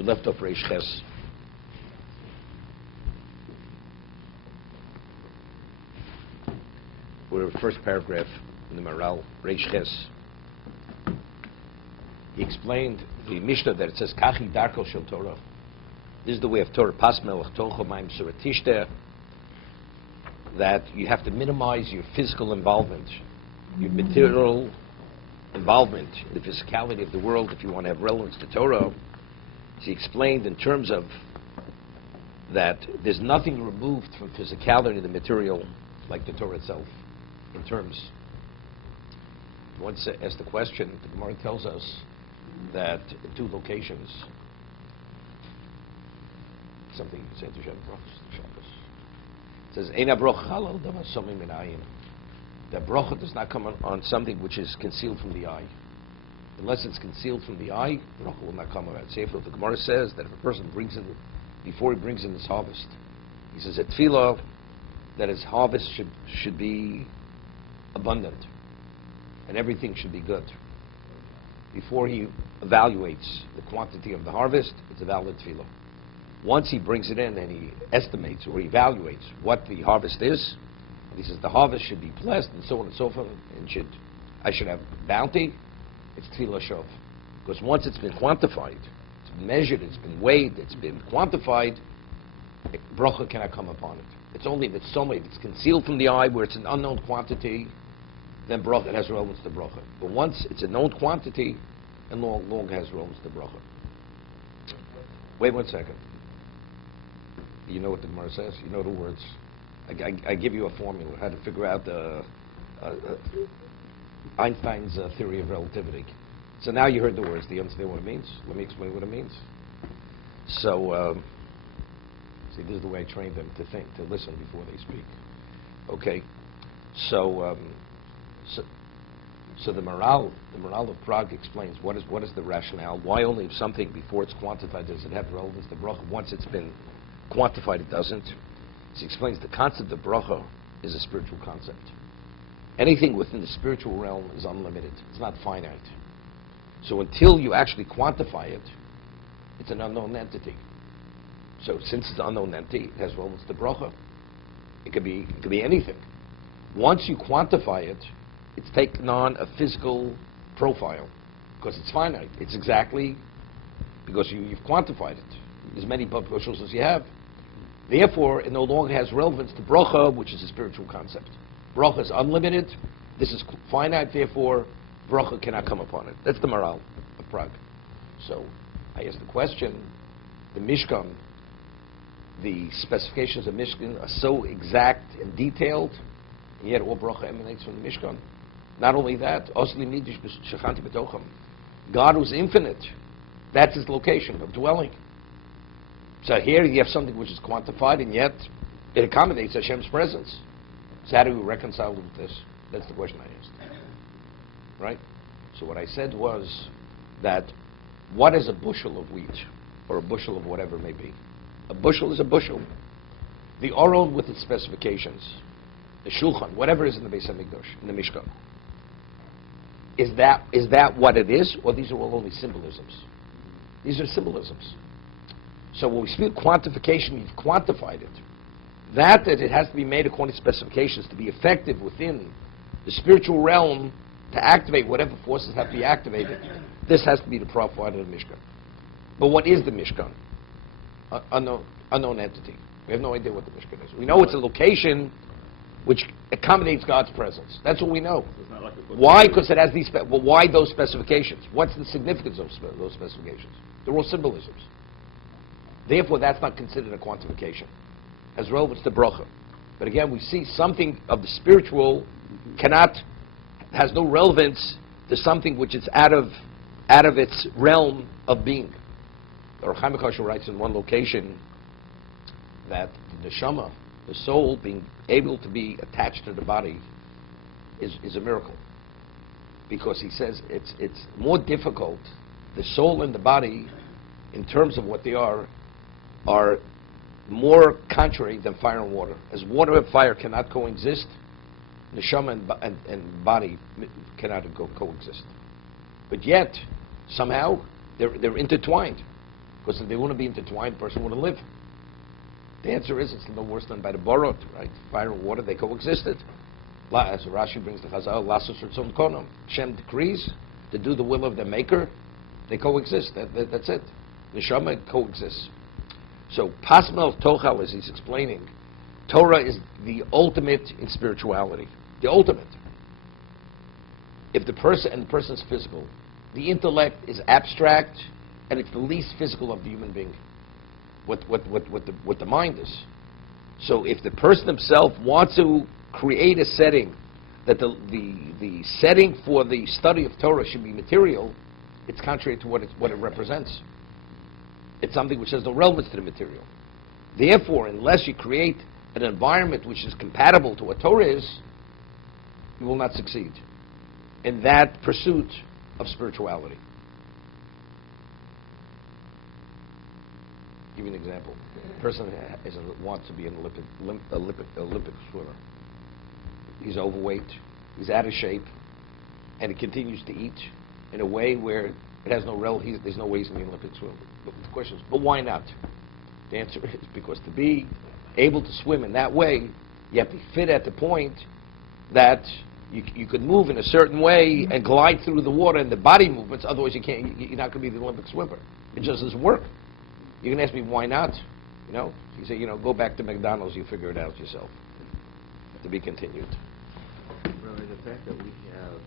We left off Reish Ches. We're in the first paragraph in the Maharal, Reish Ches. He explained the Mishnah that it says, Kachi Darko Shel Torah. This is the way of Torah. Pas melech tocho ma'im suratishter. That you have to minimize your physical involvement, your material involvement in the physicality of the world if you want to have relevance to Torah. So he explained in terms of that there's nothing removed from physicality of the material like the Torah itself. In terms, once asked the question, the Gemara tells us that in two locations, something you say to Shabbos. It says, Eina brocha halal dava somim min ayin. That brocha does not come on something which is concealed from the eye. Unless it's concealed from the eye, brocha will not come about. Sefer, the Gemara says that if a person brings in, before he brings in his harvest, he says at tefillah that his harvest should be abundant and everything should be good. Before he evaluates the quantity of the harvest, it's a valid tefillah. Once he brings it in and he estimates or evaluates what the harvest is, and he says the harvest should be blessed and so on and so forth, and I should have bounty, it's tefillah shov. Because once it's been quantified, it's been measured, it's been weighed, it's been quantified, bracha cannot come upon it. It's only if it's concealed from the eye, where it's an unknown quantity, then bracha, it has relevance to bracha. But once it's a known quantity, and long has relevance to bracha. Wait 1 second. You know what the Gemara says? You know the words. I give you a formula, how to figure out Einstein's theory of relativity. So now you heard the words. Do you understand what it means? Let me explain what it means. So, see, this is the way I train them to think, to listen before they speak. Okay. So the Maharal of Prague explains what is the rationale. Why only if something before it's quantified does it have relevance to bracha? Once it's been quantified, it doesn't. So he explains the concept of bracha is a spiritual concept. Anything within the spiritual realm is unlimited. It's not finite. So until you actually quantify it, it's an unknown entity. So since it's an unknown entity, it has relevance to bracha. It could be anything. Once you quantify it, it's taken on a physical profile because it's finite. It's exactly because you've quantified it. As many bushels as you have. Therefore, it no longer has relevance to bracha, which is a spiritual concept. Bracha is unlimited. This is finite. Therefore, bracha cannot come upon it. That's the Maharal of Prague. So, I asked the question: the Mishkan, the specifications of Mishkan are so exact and detailed, and yet all bracha emanates from the Mishkan. Not only that, God who's infinite, that's his location of dwelling. So here you have something which is quantified, and yet it accommodates Hashem's presence. So how do we reconcile with this? That's the question I asked. Right? So what I said was that what is a bushel of wheat, or a bushel of whatever it may be? A bushel is a bushel. The Aron with its specifications, the Shulchan, whatever is in the Beis HaMikdash, in the Mishkan, is that what it is, or these are all only symbolisms? These are symbolisms. So when we speak quantification, we've quantified it. That it has to be made according to specifications to be effective within the spiritual realm to activate whatever forces have to be activated. This has to be the profile of the Mishkan. But what is the Mishkan? Unknown entity. We have no idea what the Mishkan is. We know it's a location which accommodates God's presence. That's what we know. Why? Because it has these. Well, why those specifications? What's the significance of those specifications? They're all symbolisms. Therefore, that's not considered a quantification. Has relevance to bracha. But again, we see something of the spiritual has no relevance to something which is out of its realm of being. The Chaim Kosher writes in one location that the neshama, the soul, being able to be attached to the body is a miracle. Because he says it's more difficult, the soul and the body, in terms of what they are more contrary than fire and water. As water and fire cannot coexist, neshama and body cannot coexist. But yet, somehow, they're intertwined. Because if they wouldn't be intertwined, the person wouldn't live. The answer is it's no worse than by the borot, right? Fire and water, they coexisted. As Rashi brings the Chazal, Lasus Ritzon Konam. Hashem decrees to do the will of the Maker. They coexist. That's it. Neshama coexists. So Pasmal Tochal, as he's explaining, Torah is the ultimate in spirituality. The ultimate. If the person's physical, the intellect is abstract, and it's the least physical of the human being. What the mind is. So if the person himself wants to create a setting that the setting for the study of Torah should be material, it's contrary to what it represents. It's something which has no relevance to the material. Therefore, unless you create an environment which is compatible to what Torah is, you will not succeed in that pursuit of spirituality. Give you an example. A person wants to be an Olympic swimmer. He's overweight, he's out of shape, and he continues to eat in a way where it has no there's no way he's going to be an Olympic swimmer. But the question is, but why not? The answer is because to be able to swim in that way, you have to be fit at the point that you could move in a certain way and glide through the water and the body movements. Otherwise, you're not going to be the Olympic swimmer. It just doesn't work. You can ask me why not. You say, go back to McDonald's. You figure it out yourself. To be continued. Really, the fact that we have